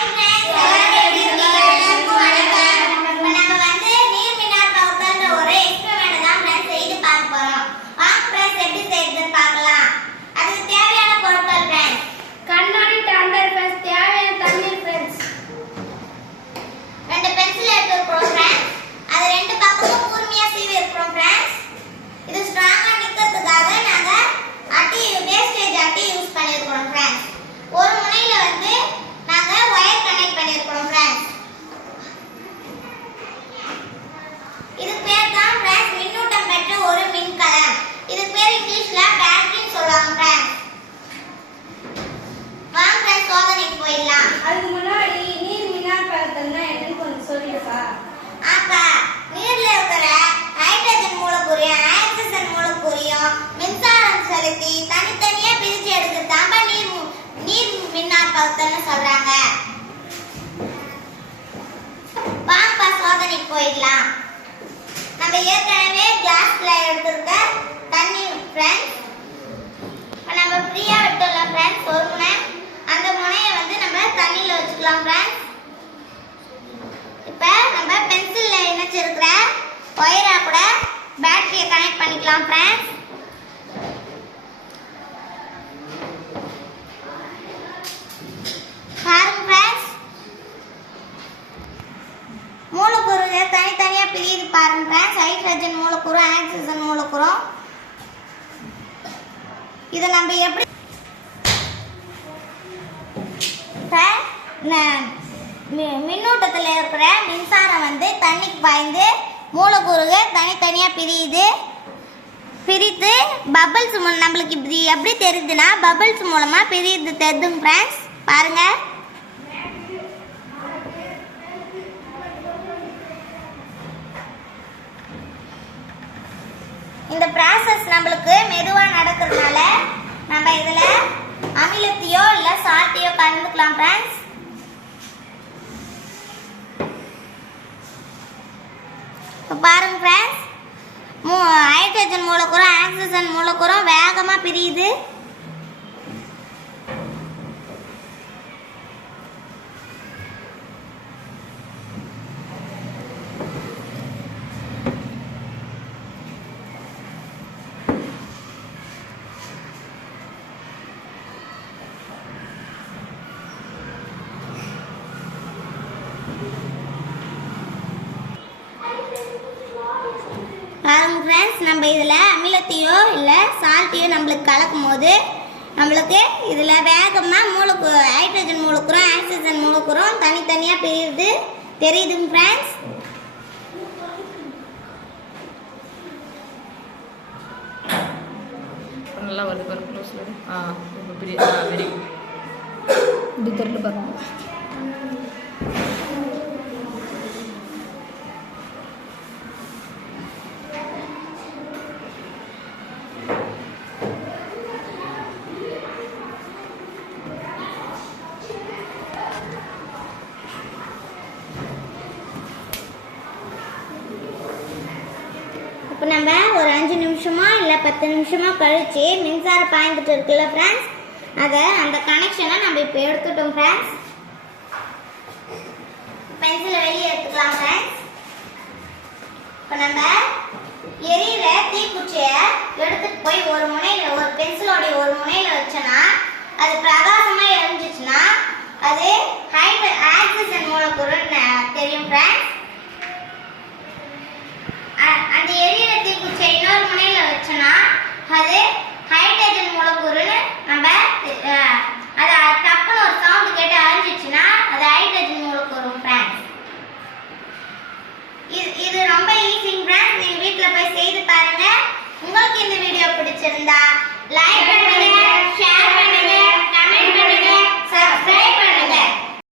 Bye. பேர் இங்கிலீஷ்ல சொல்லுவாங்க ஃப்ரெண்ட்ஸ் வாங்க சோதனைக்கு போயிடலாம். அதுக்கு முன்னாடி நீர் மின்னார் பழத்தம்னா என்னன்னு கொஞ்சம் சொல்லிடுப்பா அப்ப நீர்ல இருக்கிற ஹைட்ரஜன் மூலக்கூறையும் ஆக்சிஜன் மூலக்கூறையும் மின்சாரம் செலுத்தி தனித்தனியா பிரிச்சு எடுக்கிறதாம்ப நீர் மு- நீர் மின்னாற்பகுத்தல்னு சொல்றாங்க. வாங்கப்பா சோதனைக்கு போயிடலாம். நம்ம ஏற்கனவே கிளாஸ்ல எடுத்திருக்க தண்ணி ஃப்ரெண்ட்ஸ் நம்ம ஃப்ரீயா விட்டுள்ள ஃப்ரெண்ட்ஸ் ஒரு முனை அந்த முனையை வந்து நம்ம தண்ணியில ஃப்ரெண்ட்ஸ் இப்ப நம்ம பென்சிலில் இணைச்சிருக்கிற ஒயரா கூட பேட்டரியை கனெக்ட் பண்ணிக்கலாம் ஃப்ரெண்ட்ஸ் பாருங்க ஃப்ரெண்ட்ஸ் தனித்தனியா பிரியுது பாருங்க ஃப்ரெண்ட்ஸ் ஹைட்ரஜன் மூலக்கூறு ஆக்சிஜன் மூலக்கூறும் இதை நம்ம எப்படி மின்னூட்டத்தில் இருக்கிற மின்சாரம் வந்து தண்ணிக்கு பாய்ந்து மூலக்கூறுக தனித்தனியாக பிரியுது. பிரித்து பபிள்ஸ் நம்மளுக்கு இப்படி எப்படி தெரியுதுன்னா பபிள்ஸ் மூலமாக பிரியுது தெரியுதுங்க ஃப்ரெண்ட்ஸ் பாருங்கள் இந்த ப்ராசஸ் நம்மளுக்கு மெதுவாக நடக்கிறதுனால நம்ம இதில் அமிலத்தையோ இல்லை சால்ட்டையோ கலந்துக்கலாம் ஃப்ரெண்ட்ஸ் இப்போ பாருங்க ஃப்ரெண்ட்ஸ் மூ ஹைட்ரஜன் மூலக்கூறும் ஆக்சிஜன் மூலக்கூறும் வேகமாக பிரியுது பாருங்க ஃப்ரெண்ட்ஸ் நம்ம இதில் அமிலத்தையோ இல்லை சால்ட்டையோ நம்மளுக்கு கலக்கும் போது நம்மளுக்கு இதில் வேகமாக மூலக்கூ ஹைட்ரஜன் மூலக்கூறும் ஆக்சிஜன் மூலக்கூறும் தனித்தனியாக பிரியுது. தெரியுதுங்க ஃப்ரெண்ட்ஸ் நல்லா வருது பாரு க்ளோஸில் ஆ ரொம்ப பெரிய வெரி குட் இப்படி தெரியல பாருங்க இப்போ நம்ம ஒரு அஞ்சு நிமிஷமோ இல்லை பத்து நிமிஷமோ கழிச்சு மின்சாரம் பாய்ந்துட்டு இருக்குல்ல ஃப்ரெண்ட்ஸ் அதை அந்த கனெக்ஷனை நம்ம இப்போ எடுத்துட்டோம் ஃப்ரெண்ட்ஸ் பென்சிலை வெளியே எடுத்துக்கலாம் ஃப்ரெண்ட்ஸ் இப்போ நம்ம எரியிற தீக்குச்சியை எடுத்துட்டு போய் ஒரு முனையில ஒரு பென்சிலோடைய ஒரு முனையில வச்சோன்னா அது பிரகாசமா எரிஞ்சிச்சுன்னா அது ஹைட்ர ஆக்சிஜன் மூலக்கூறுன்னு தெரியும் ஃப்ரெண்ட்ஸ் அந்த எரியிற தீக்குச்சியை இன்னொரு முனையில வச்சோன்னா அது ஹைட்ரஜன் மூலக்கூறுன்னு நம்ம அதை அது 来